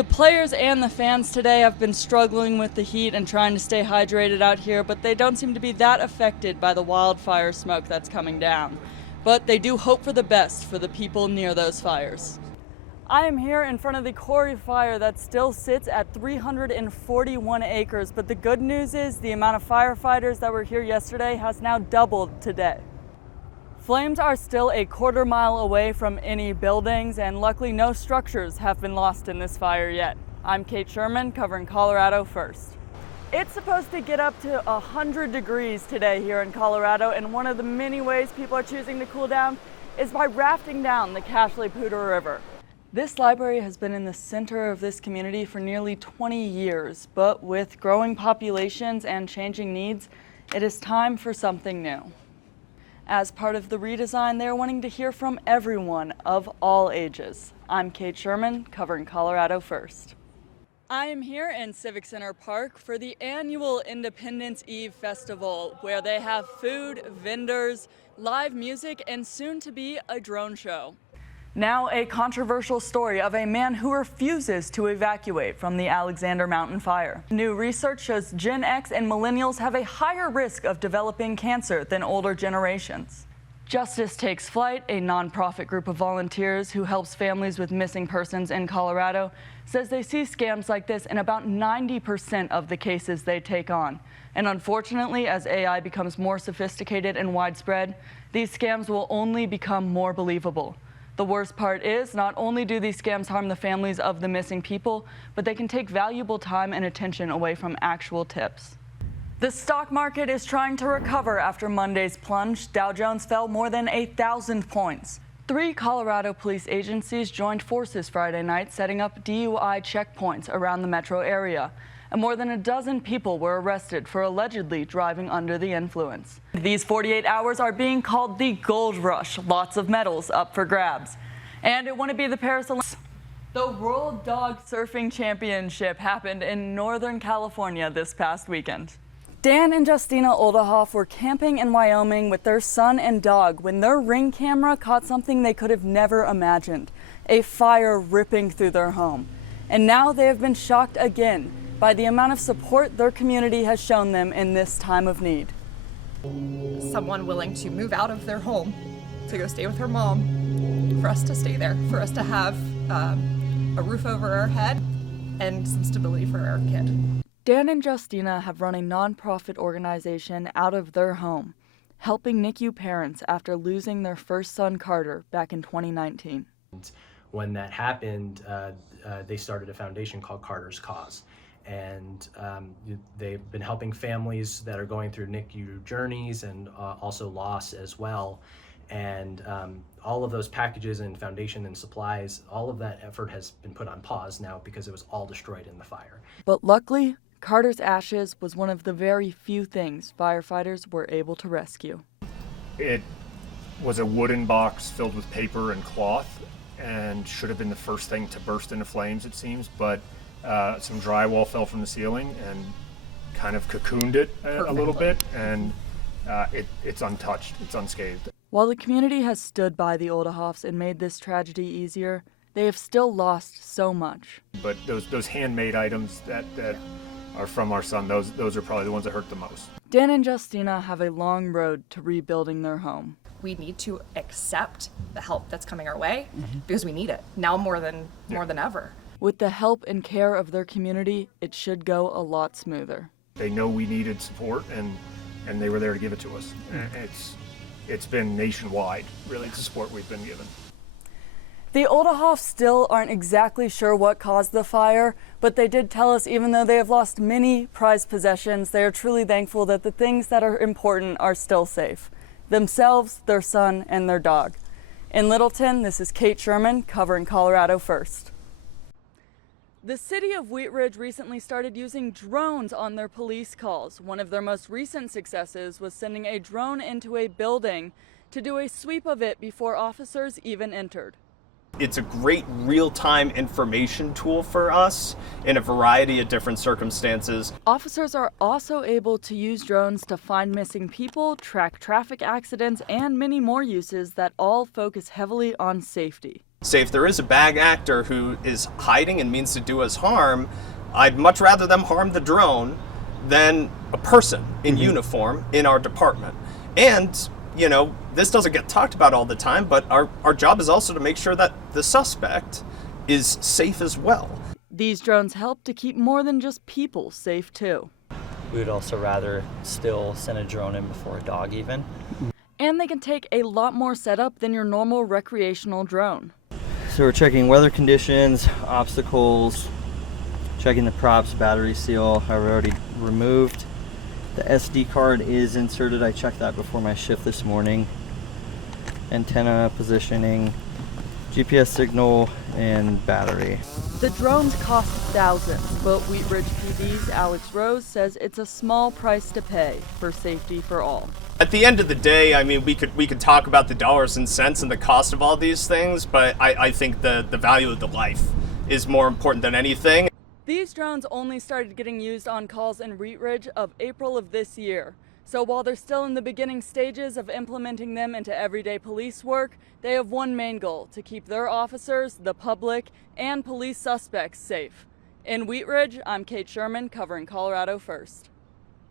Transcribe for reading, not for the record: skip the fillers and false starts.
The players and the fans today have been struggling with the heat and trying to stay hydrated out here, but they don't seem to be that affected by the wildfire smoke that's coming down. But they do hope for the best for the people near those fires. I am here in front of the Corey fire that still sits at 341 acres, but the good news is the amount of firefighters that were here yesterday has now doubled today. Flames are still a quarter-mile away from any buildings, and luckily no structures have been lost in this fire yet. I'm Kate Sherman, covering Colorado First. It's supposed to get up to 100 degrees today here in Colorado, and one of the many ways people are choosing to cool down is by rafting down the Cashley-Poudre River. This library has been in the center of this community for nearly 20 years, but with growing populations and changing needs, it is time for something new. As part of the redesign, they're wanting to hear from everyone of all ages. I'm Kate Sherman, covering Colorado First. I am here in Civic Center Park for the annual Independence Eve Festival, where they have food, vendors, live music, and soon to be a drone show. Now a controversial story of a man who refuses to evacuate from the Alexander Mountain fire. New research shows Gen X and millennials have a higher risk of developing cancer than older generations. Justice Takes Flight, a nonprofit group of volunteers who helps families with missing persons in Colorado, says they see scams like this in about 90% of the cases they take on. And unfortunately, as AI becomes more sophisticated and widespread, these scams will only become more believable. The worst part is, not only do these scams harm the families of the missing people, but they can take valuable time and attention away from actual tips. The stock market is trying to recover after Monday's plunge. Dow Jones fell more than 1,000 points. 3 Colorado police agencies joined forces Friday night, setting up DUI checkpoints around the metro area. And more than a dozen people were arrested for allegedly driving under the influence. These 48 hours are being called the Gold Rush. Lots of medals up for grabs. And it wouldn't be the Paris Olympics. The World Dog Surfing Championship happened in Northern California this past weekend. Dan and Justina Oldehoff were camping in Wyoming with their son and dog when their Ring camera caught something they could have never imagined: a fire ripping through their home. And now they have been shocked again by the amount of support their community has shown them in this time of need. Someone willing to move out of their home to go stay with her mom, for us to stay there, for us to have a roof over our head and some stability for our kid. Dan and Justina have run a nonprofit organization out of their home, helping NICU parents after losing their first son, Carter, back in 2019. When that happened, they started a foundation called Carter's Cause. And they've been helping families that are going through NICU journeys and also loss as well. And all of those packages and foundation and supplies, all of that effort has been put on pause now because it was all destroyed in the fire. But luckily, Carter's ashes was one of the very few things firefighters were able to rescue. It was a wooden box filled with paper and cloth and should have been the first thing to burst into flames, it seems, but some drywall fell from the ceiling and kind of cocooned it a little bit, and it's untouched, it's unscathed. While the community has stood by the Oldehoffs and made this tragedy easier, they have still lost so much. But those handmade items that are from our son, those are probably the ones that hurt the most. Dan and Justina have a long road to rebuilding their home. We need to accept the help that's coming our way because we need it now more than ever. With the help and care of their community, it should go a lot smoother. They know we needed support, and they were there to give it to us. It's been nationwide, really, the support we've been given. The Oldehoffs still aren't exactly sure what caused the fire, but they did tell us even though they have lost many prized possessions, they are truly thankful that the things that are important are still safe: themselves, their son, and their dog. In Littleton, this is Kate Sherman, covering Colorado First. The city of Wheat Ridge recently started using drones on their police calls. One of their most recent successes was sending a drone into a building to do a sweep of it before officers even entered. It's a great real-time information tool for us in a variety of different circumstances. Officers are also able to use drones to find missing people, track traffic accidents, and many more uses that all focus heavily on safety. Say if there is a bad actor who is hiding and means to do us harm, I'd much rather them harm the drone than a person in uniform in our department. And, you know, this doesn't get talked about all the time, but our job is also to make sure that the suspect is safe as well. These drones help to keep more than just people safe too. We would also rather still send a drone in before a dog even. And they can take a lot more setup than your normal recreational drone. So we're checking weather conditions, obstacles, checking the props, battery seal. I've already removed. The SD card is inserted. I checked that before my shift this morning. Antenna positioning, GPS signal, and battery. The drones cost thousands, but Wheat Ridge PD's Alex Rose says it's a small price to pay for safety for all. At the end of the day, I mean, we could talk about the dollars and cents and the cost of all these things, but I think the value of the life is more important than anything. These drones only started getting used on calls in Wheat Ridge of April of this year. So while they're still in the beginning stages of implementing them into everyday police work, they have one main goal: to keep their officers, the public, and police suspects safe. In Wheat Ridge, I'm Kate Sherman, covering Colorado First.